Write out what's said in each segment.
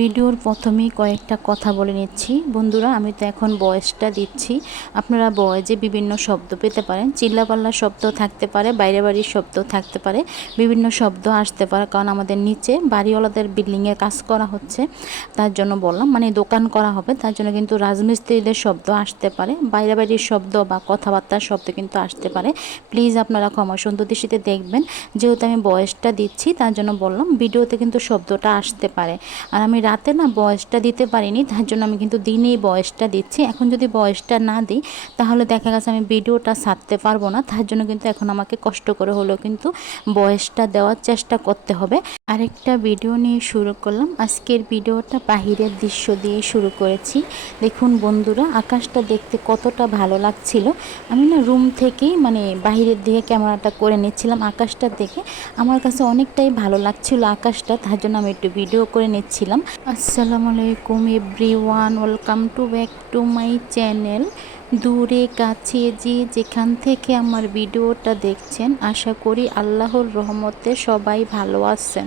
ভিডিওর প্রথমেই কয়েকটা কথা বলে নিচ্ছি। বন্ধুরা, আমি তো এখন বয়সটা দিচ্ছি। আপনারা বয়সে বিভিন্ন শব্দ পেতে পারেন। চিল্লাপাল্লা শব্দ থাকতে পারে বাইরে বাড়ির শব্দ থাকতে পারে, বিভিন্ন শব্দ আসতে পারে, কারণ আমাদের নিচে বাড়িওয়ালাদের বিল্ডিংয়ের কাজ করা হচ্ছে। তার জন্য বললাম মানে দোকান করা হবে, তার জন্য কিন্তু রাজমিস্ত্রিদের শব্দ আসতে পারে বাইরে বাড়ির শব্দ বা কথাবার্তার শব্দ কিন্তু আসতে পারে। প্লিজ আপনারা ক্ষমা সুন্দর দৃষ্টিতে দেখবেন। যেহেতু আমি বয়সটা দিচ্ছি, তার জন্য বললাম, ভিডিওতে কিন্তু শব্দটা আসতে পারে। আর আমি রাতে না বয়সটা দিতে পারিনি, তার জন্য আমি কিন্তু দিনেই বয়সটা দিচ্ছি। এখন যদি বয়সটা না দিই, তাহলে দেখা গেছে আমি ভিডিওটা সারতে পারব না, তার জন্য কিন্তু এখন আমাকে কষ্ট করে হলেও কিন্তু বয়সটা দেওয়ার চেষ্টা করতে হবে। আরেকটা ভিডিও নিয়ে শুরু করলাম। আজকের ভিডিওটা বাহিরের দৃশ্য দিয়ে শুরু করেছি। দেখুন বন্ধুরা, আকাশটা দেখতে কতটা ভালো লাগছিল। আমি না রুম থেকেই মানে বাহিরের দিকে ক্যামেরাটা করে নিচ্ছিলাম আকাশটা দেখে। আমার কাছে অনেকটাই ভালো লাগছিল আকাশটা, তার জন্য আমি একটু ভিডিও করে নিচ্ছিলাম। আসসালামু আলাইকুম everyone welcome to back to my channel দূরে কাছে যে যেখান থেকে আমার ভিডিওটা দেখছেন, আশা করি আল্লাহর রহমতে সবাই ভালো আছেন।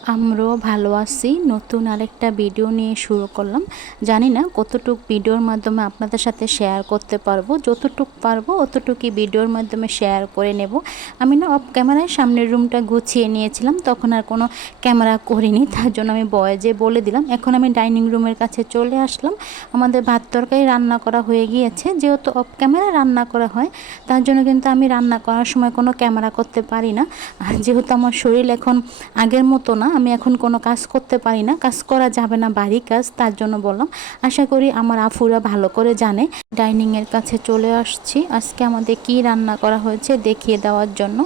আমরাও ভালো আছি। নতুন আরেকটা ভিডিও নিয়ে শুরু করলাম। জানি না কতটুক ভিডিওর মাধ্যমে আপনাদের সাথে শেয়ার করতে পারব। যতটুক পারব অতটুকুই ভিডিওর মাধ্যমে শেয়ার করে নেব। আমি না অফ ক্যামেরায় সামনের রুমটা গুছিয়ে নিয়েছিলাম। তখন আর কোনো ক্যামেরা করিনি, তার জন্য আমি বয়েজে বলে দিলাম। এখন আমি ডাইনিং রুমের কাছে চলে আসলাম। আমাদের ভাত তরকারি রান্না করা হয়ে গিয়েছে। যেহেতু অফ ক্যামেরায় রান্না করা হয়, তার জন্য কিন্তু আমি রান্না করার সময় কোনো ক্যামেরা করতে পারি না। আর যেহেতু আমার শরীর এখন আগের মতো না আমি এখন কোনো কাজ করতে পারি না, কাজ করা যাবে না বাড়ি কাজ, তার জন্য বললাম, আশা করি আমার আফুরা ভালো করে জানে। ডাইনিংয়ের কাছে চলে আসছি। আজকে আমাদের কি রান্না করা হয়েছে দেখিয়ে দেওয়ার জন্য।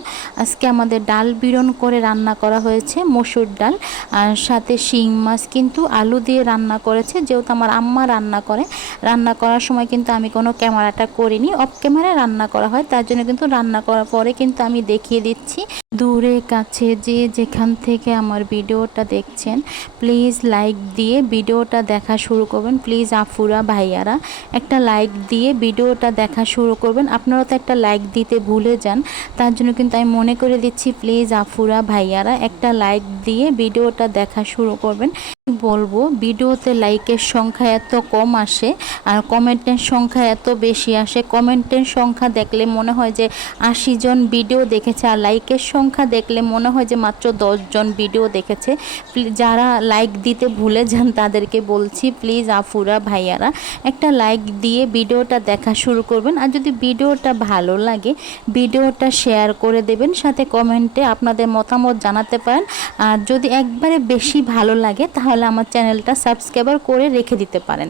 আজকে আমাদের ডাল বিরন করে রান্না করা হয়েছে, মসুর ডাল, আর সাথে শিং মাছ কিন্তু আলু দিয়ে রান্না করেছে, যেহেতু আমার আম্মা রান্না করে। রান্না করার সময় কিন্তু আমি কোনো ক্যামেরাটা করিনি, অফ ক্যামেরায় রান্না করা হয়, তার জন্য কিন্তু রান্না করার পরে কিন্তু আমি দেখিয়ে দিচ্ছি। দূরে, কাছে যে যেখান থেকে আমার ভিডিওটা দেখছেন প্লিজ লাইক দিয়ে ভিডিওটা দেখা শুরু করবেন। প্লিজ আফুরা ভাইয়ারা, একটা লাইক দিয়ে ভিডিওটা দেখা শুরু করবেন। আপনারা তো একটা লাইক দিতে ভুলে যান, তার জন্য কিন্তু আমি মনে করে দিচ্ছি প্লিজ আফুরা ভাইয়ারা, একটা লাইক দিয়ে ভিডিওটা দেখা শুরু করবেন। বলব, ভিডিওতে লাইকের সংখ্যা এত কম আসে আর কমেন্টের সংখ্যা এত বেশি আসে। কমেন্টের সংখ্যা দেখলে মনে হয় যে আশি জন ভিডিও দেখেছে আর লাইকের সংখ্যা দেখলে মনে হয় যে মাত্র জন ভিডিও দেখেছে। যারা লাইক দিতে ভুলে যান তাদেরকে বলছি প্লিজ আফুরা ভাইয়ারা, একটা লাইক দিয়ে ভিডিওটা দেখা শুরু করবেন। আর যদি ভিডিওটা ভালো লাগে, ভিডিওটা শেয়ার করে দেবেন, সাথে কমেন্টে আপনাদের মতামত জানাতে পারেন। আর যদি একবারে বেশি ভালো লাগে তাহলে আমার চ্যানেলটা সাবস্ক্রাইবার করে রেখে দিতে পারেন।